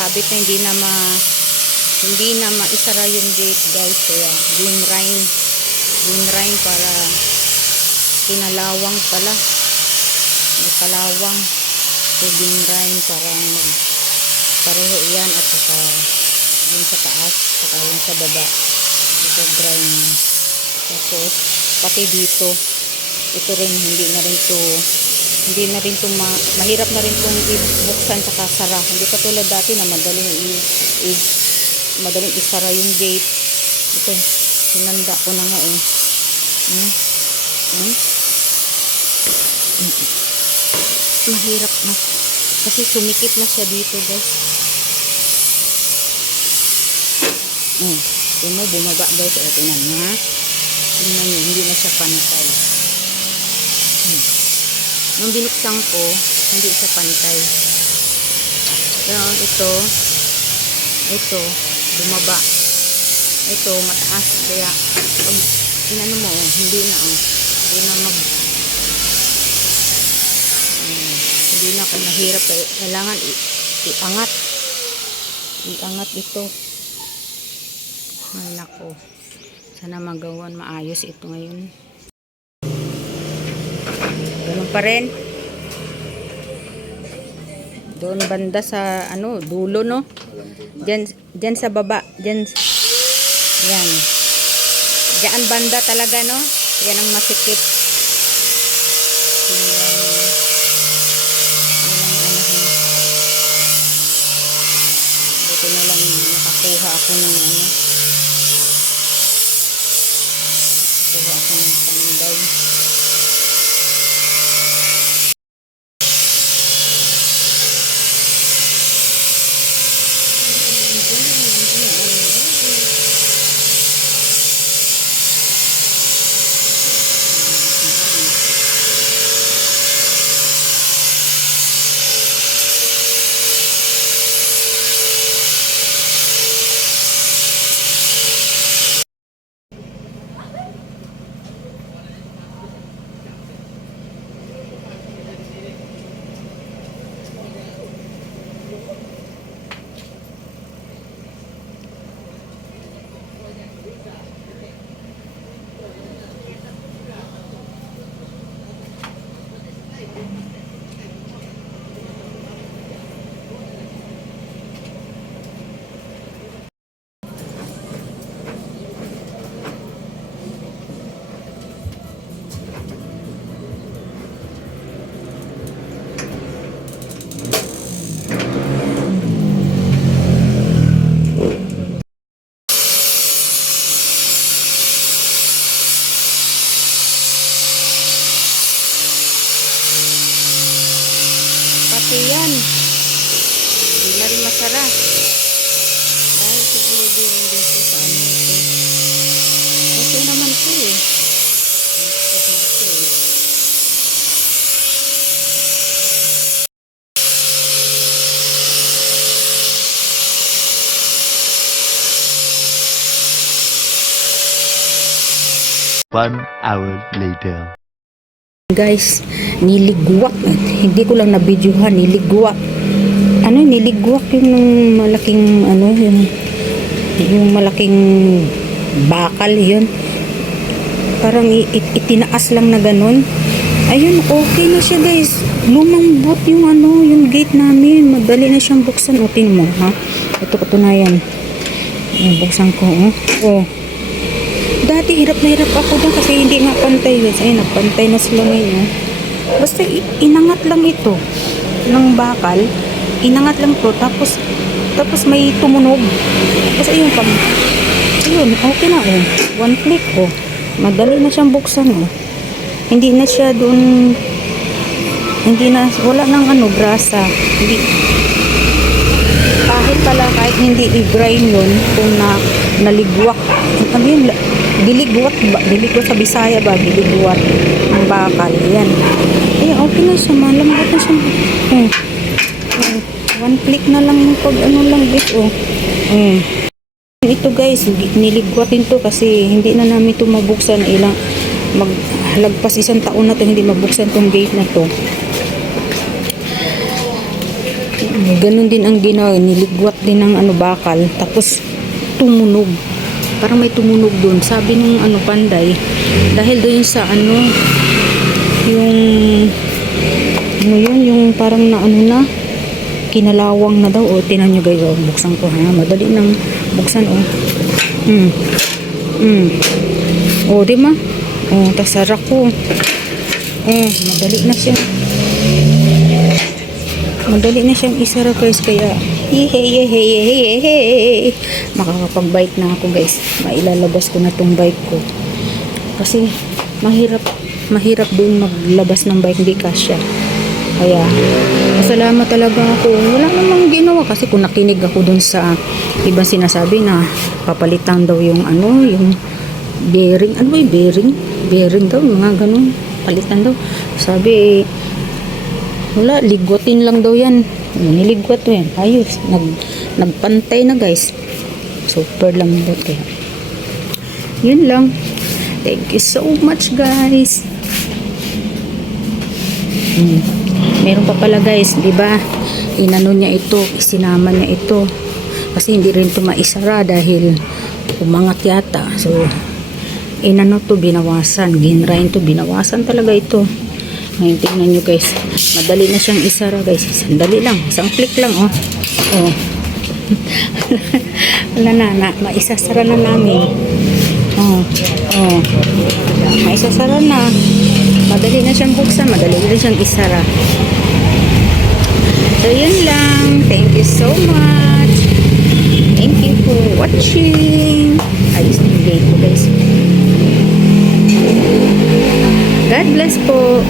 nakasabit na hindi na maisara yung gate guys, kaya dinrain para pinalawang pala, may palawang, so dinrain para pareho yan, at saka yung sa taas saka yung sa baba ito grind. Tapos pati dito ito rin hindi na rin to mahirap na rin kung ibuksan saka sara, hindi katulad dati na madaling isara yung gate. Ito sinanda ko na nga mahirap na kasi sumikip na siya dito guys. Bumaba guys, tingnan nyo, hindi na siya pantay. Nung binuksan ko hindi siya pantay, pero ito bumaba, ito mataas, kaya pag inano mo hindi na ako nahirap, kailangan iangat ito. Ay nako, sana magawan maayos ito ngayon. Ganun pa rin doon banda sa dulo, no, dyan sa baba, yan dyan banda talaga, no, yan ang masikip. Buti na lang nakakuha ako ng panday. Yan, hindi na rin masara dahil siguro din dito sa ito. Okay naman ito One hour later. Guys, niligwak, hindi ko lang na-videohan, niligwak yung malaking yung malaking bakal, yun parang itinaas lang na ganun. Ayun, okay na siya guys, lumambot yung yung gate namin, madali na siyang buksan. Tingnan mo ha, ito katunayan, buksan ko dati hirap na hirap ako dyan kasi hindi nga pantay guys. Ayun, nagpantay na sila ngayon. Basta inangat lang ito ng bakal, inangat lang to, tapos may tumunog, tapos ayun okay na one click madali na siyang buksan hindi na siya doon, wala nang grasa, hindi kahit hindi i-grind yun kung naligwak, diligwat sa Bisaya ba, diligwat ang bakal, yan. Okay na siya, malambot na siya. One click na lang yung pag lang ito. Ito guys, niligwatin to kasi hindi na namin ito mabuksan. Maglagpas 1 taon na to hindi mabuksan tong gate na to. Ganun din ang ginawa, niligwat din ng ano bakal, tapos tumunog. Parang may tumunog doon. Sabi nung ano panday, dahil doon sa ano, yung ano yun, yung parang na ano na, kinalawang na daw. O, tinan nyo guys, buksan ko ha. Madali nang buksan, o. O, di ma? O, tasara ko. Madali na siya. Madali na siyang isara guys, kaya makakapag-bike na ako guys. Mailalabas ko na tong bike ko. Kasi mahirap doon maglabas ng bike, hindi kasya. Kaya masalamat talaga ako. Wala namang ginawa kasi kung nakinig ako doon sa ibang sinasabi na papalitan daw yung ano, yung bearing. Ano ba yung bearing? Bearing daw, mga ganun. Palitan daw. Sabi wala, ligwatin lang daw yan. Niligwat mo yan. Ayos. Nagpantay na guys. Super lambot kaya. Yun lang. Thank you so much guys. Meron pa pala guys, di ba? Inano niya ito, isinama niya ito. Kasi hindi rin ito maisara dahil umangat yata. So, inano to, binawasan. Ginrain to, binawasan talaga ito. Ngayon, tingnan nyo guys. Madali na siyang isara guys. Sandali lang. Isang click lang, oh. Oh. Wala na. Maisasara na namin. Oh. Oh. Maisasara na. Madali na siyang buksan. Madali na siyang isara. So, yun lang. Thank you so much. Thank you for watching. Ayos na yung gate ko guys. God bless po.